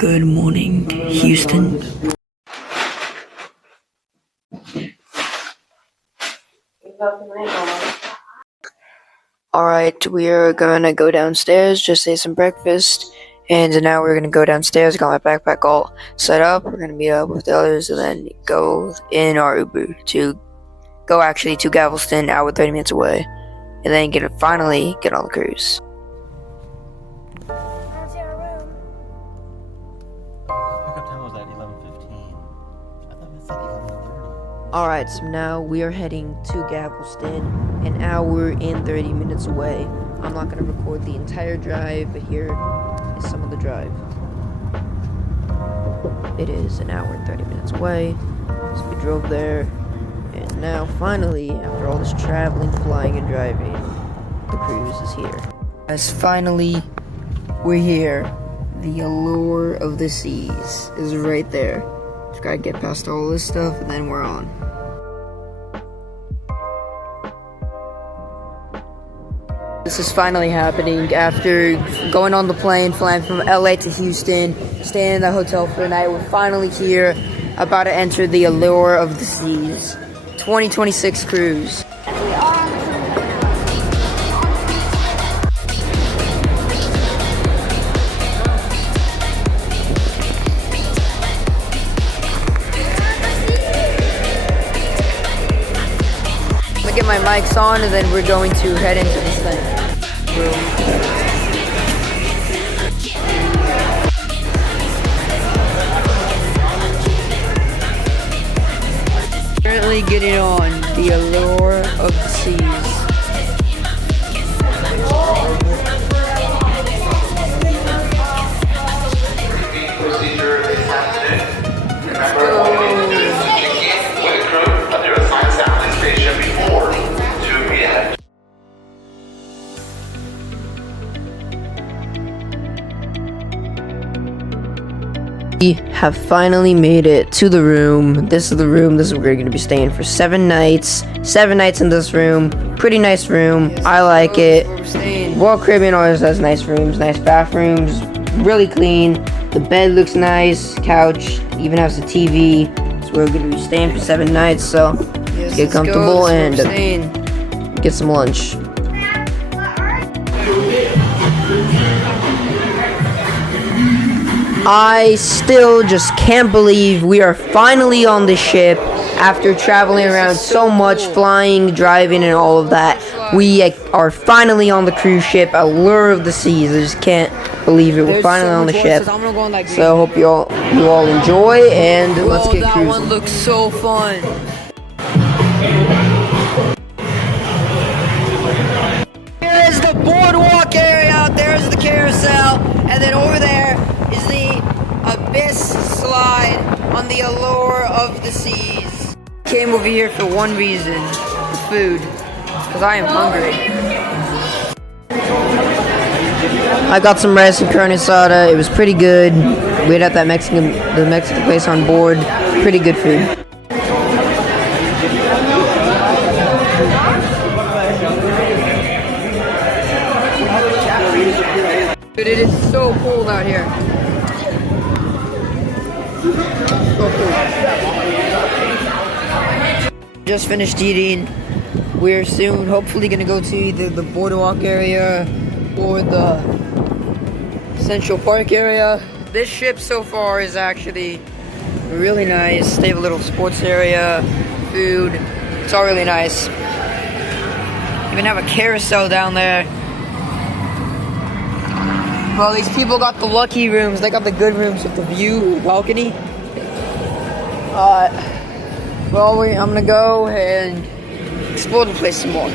Good morning, Houston. Alright, we are gonna go downstairs, just ate some breakfast, and now we're gonna go downstairs, got my backpack all set up, we're gonna meet up with the others, and then go in our Uber to Galveston, hour 30 minutes away, and then finally get on the cruise. Pickup time was at 11:15. I thought it said 11:30. Alright, so now we are heading to Galveston, an hour and 30 minutes away. I'm not going to record the entire drive, but here is some of the drive. It is an hour and 30 minutes away, so we drove there, and now finally, after all this traveling, flying, and driving, the cruise is here. As finally, we're here. The Allure of the Seas is right there. Just gotta get past all this stuff, and then we're on. This is finally happening after going on the plane, flying from LA to Houston, staying in the hotel for the night. We're finally here, about to enter the Allure of the Seas 2026 cruise. Get my mics on, and then we're going to head into this thing. Currently getting on the Allure of the Seas. Procedure is happening. Remember what you need to do is to check in with the crew at their assigned sampling station before 2 p.m. We have finally made it to the room. This is the room. This is where we're going to be staying for 7 nights. 7 nights in this room. Pretty nice room. I like it. Royal Caribbean always has nice rooms, nice bathrooms, really clean. The bed looks nice. Couch even has a TV. So we're going to be staying for 7 nights. So let's get comfortable and get some lunch. I still just can't believe we are finally on the ship after traveling around so much, flying, driving, and all of that. We are finally on the cruise ship, Allure of the Seas. I just can't believe it. We're finally on the ship. So I hope you all enjoy, and let's get cruising. That one looks so fun. Here is the boardwalk area. Out there is the carousel, and then over there is the abyss slide on the Allure of the Seas. Came over here for one reason, the food, because I am hungry. I got some rice and carne asada. It was pretty good. We had at the Mexican place on board. Pretty good food. Dude, it is so cold out here. Just finished eating. We're soon hopefully gonna go to either the boardwalk area or the Central Park area. This ship so far is actually really nice. They have a little sports area, food. It's all really nice. Even have a carousel down there. Well, these people got the lucky rooms. They got the good rooms with the view, balcony. Well, I'm gonna go and explore the place some more.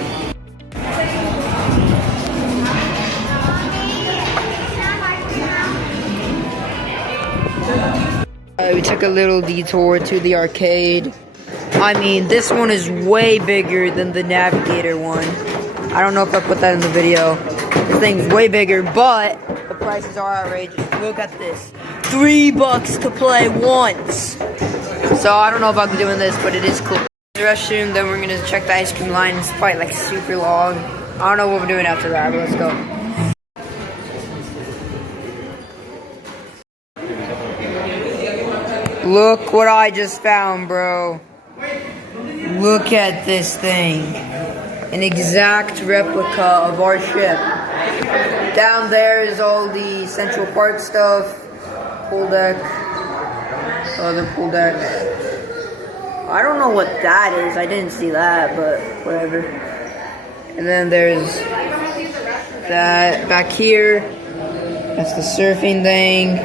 We took a little detour to the arcade. I mean, this one is way bigger than the Navigator one. I don't know if I put that in the video. This thing's way bigger, but the prices are outrageous. Look at this. $3 to play once. So I don't know about doing this, but it is cool. The restroom, then we're gonna check the ice cream line. It's probably like super long. I don't know what we're doing after that, but let's go. Look what I just found, bro. Look at this thing. An exact replica of our ship. Down there is all the Central Park stuff. Pool deck. Other pool deck. I don't know what that is. I didn't see that, but whatever. And then there's that back here. That's the surfing thing.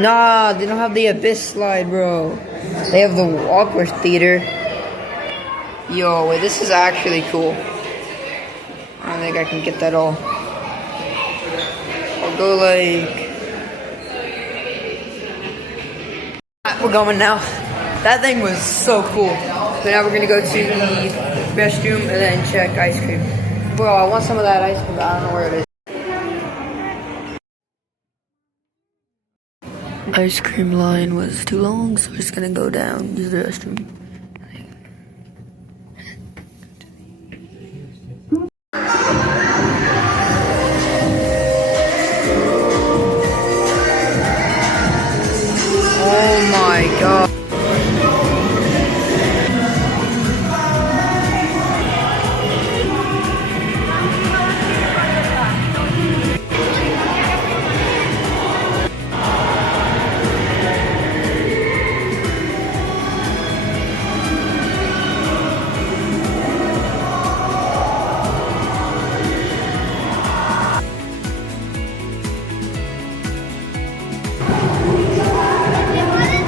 Nah, they don't have the Abyss slide, bro. They have the Aqua Theater. Yo, wait, this is actually cool. I don't think I can get that all. I'll go like... We're going now. That thing was so cool. So now we're gonna go to the restroom and then check ice cream. Bro, I want some of that ice cream, but I don't know where it is. Ice cream line was too long, so we're just gonna go down, use the restroom. Oh my god.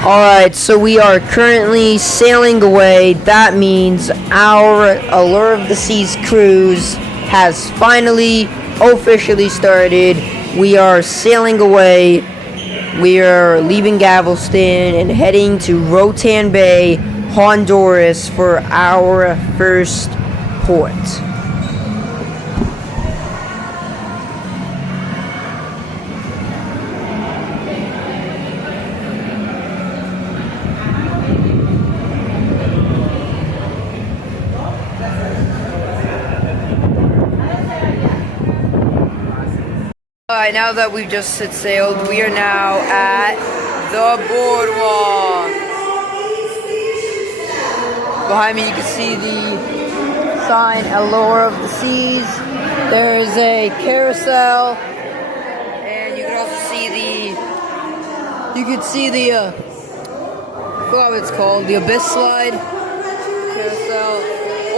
Alright, so we are currently sailing away. That means our Allure of the Seas cruise has finally officially started. We are sailing away. We are leaving Galveston and heading to Rotan Bay, Honduras for our first port. Alright, now that we've just set sailed, we are now at the boardwalk. Behind me you can see the sign Allure of the Seas. There is a carousel, and you can also see I forgot what it's called, the Abyss slide carousel.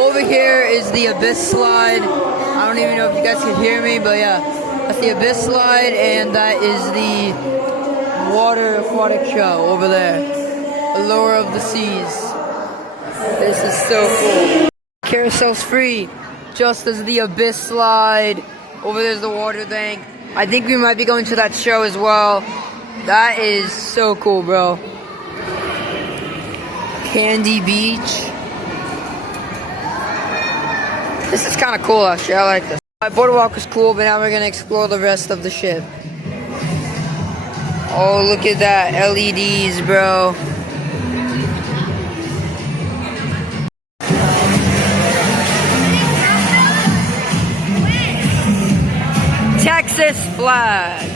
Over here is the Abyss slide. I don't even know if you guys can hear me, but yeah. That's the Abyss slide, and that is the water aquatic show over there. Allure of the Seas. This is so cool. Carousel's free, just as the Abyss slide. Over there's the water thing. I think we might be going to that show as well. That is so cool, bro. Candy Beach. This is kind of cool, actually. I like this. My boardwalk was cool, but now we're gonna explore the rest of the ship. Oh, look at that. LEDs, bro. Texas flag.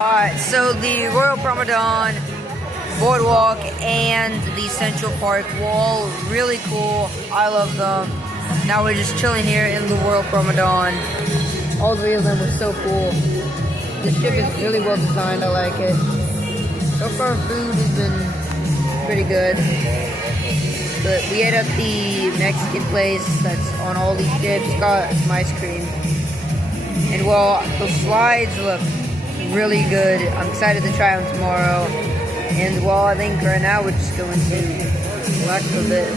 Alright, so the Royal Promenade, Boardwalk, and the Central Park wall, really cool. I love them. Now we're just chilling here in the Royal Promenade. All three of them were so cool. This ship is really well designed, I like it. So far food has been pretty good. But we ate at the Mexican place that's on all these ships, got some ice cream. And well, the slides look really good. I'm excited to try them tomorrow. And well, I think right now we're just going to relax a bit.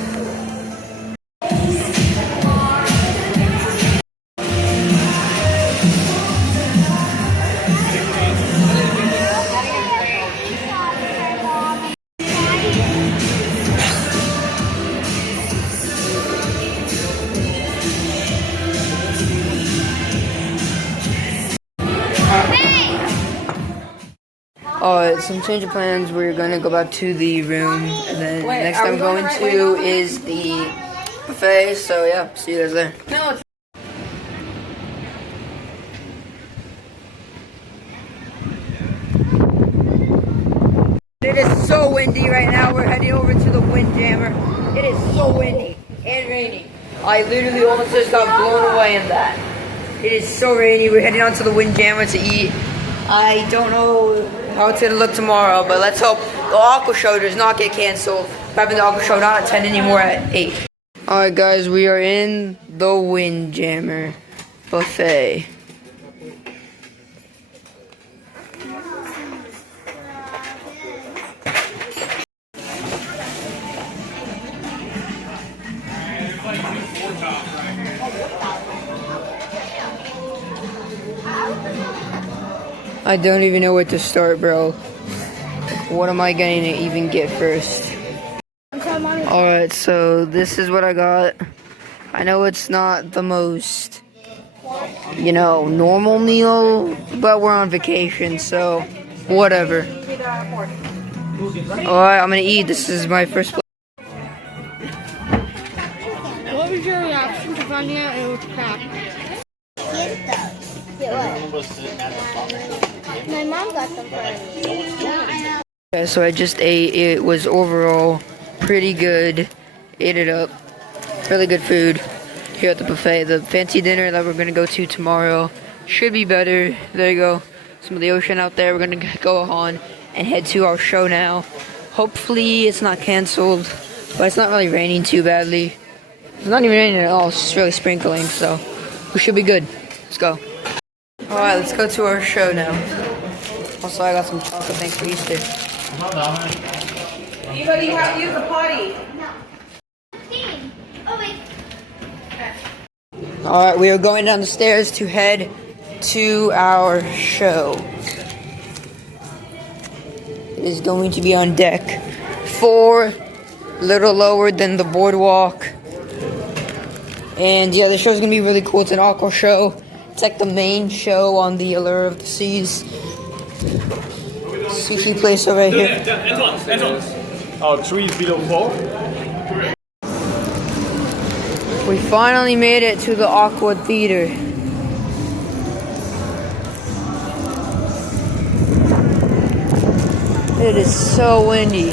Alright, some change of plans. We're gonna go back to the room, and then next time I'm going to is the buffet. So yeah, see you guys there. No. It is so windy right now. We're heading over to the Windjammer. It is so windy and rainy. I literally almost just got blown away in that. It is so rainy. We're heading on to the Windjammer to eat. I don't know how it's gonna look tomorrow, but let's hope the Aqua Show does not get canceled. Having the Aqua Show not at 10 anymore at 8. Alright guys, we are in the Windjammer buffet. I don't even know where to start, bro. What am I going to even get first? Alright, so this is what I got. I know it's not the most, normal meal, but we're on vacation, so whatever. Alright, I'm gonna eat. This is my first plate. What was your reaction to finding out it was cracked? My mom got them for me. Okay, so I just ate. It was overall pretty good. Ate it up. Really good food here at the buffet. The fancy dinner that we're gonna go to tomorrow should be better. There you go. Some of the ocean out there. We're gonna go on and head to our show now. Hopefully it's not canceled, but it's not really raining too badly. It's not even raining at all. It's just really sprinkling, so we should be good. Let's go. Alright, let's go to our show now. Also, I got some chocolate thanks for Easter. Anybody have to use the potty? Alright, we are going down the stairs to head to our show. It is going to be on deck 4, a little lower than the boardwalk. And yeah, the show's gonna be really cool. It's an aqua show. It's like the main show on the Allure of the Seas. Sushi place over here. Antoine. Oh, 3 is below 4. We finally made it to the Aqua Theater. It is so windy.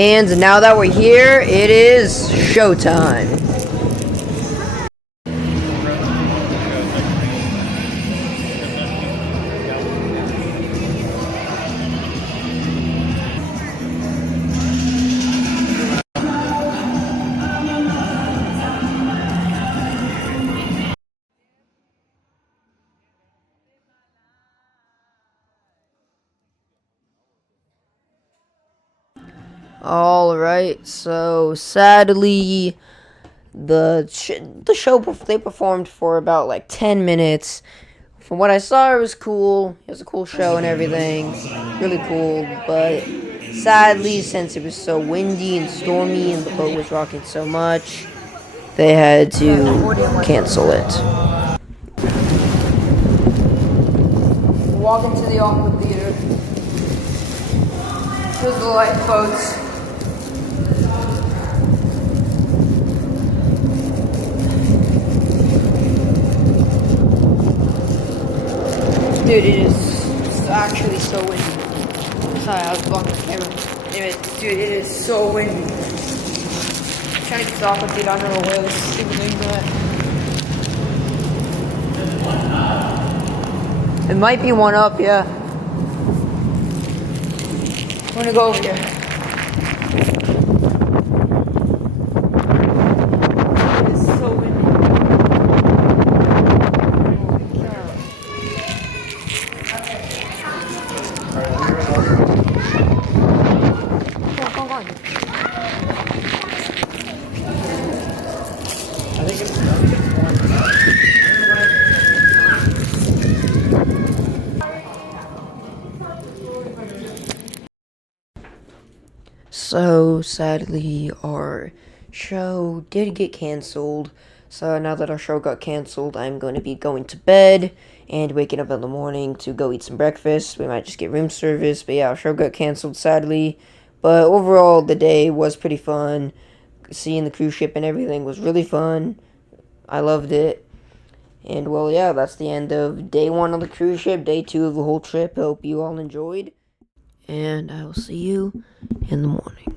And now that we're here, it is showtime. All right, so sadly, the show they performed for about like 10 minutes. From what I saw, it was cool. It was a cool show and everything, really cool. But sadly, since it was so windy and stormy and the boat was rocking so much, they had to cancel it. Walk into the Aqua Theater. Here's the lifeboats. Dude, it is actually so windy. Sorry, I was blocking the camera. Anyway, dude, it is so windy. I'm trying to get off with it. I don't know where this stupid thing's at. It might be one up, yeah. I'm gonna go over there. It is so windy. So sadly, our show did get canceled. So now that our show got canceled, I'm going to be going to bed and waking up in the morning to go eat some breakfast. We might just get room service, but yeah, our show got canceled sadly. But overall, the day was pretty fun. Seeing the cruise ship and everything was really fun. I loved it. And well, yeah, that's the end of day 1 of the cruise ship, day 2 of the whole trip. Hope you all enjoyed. And I will see you in the morning.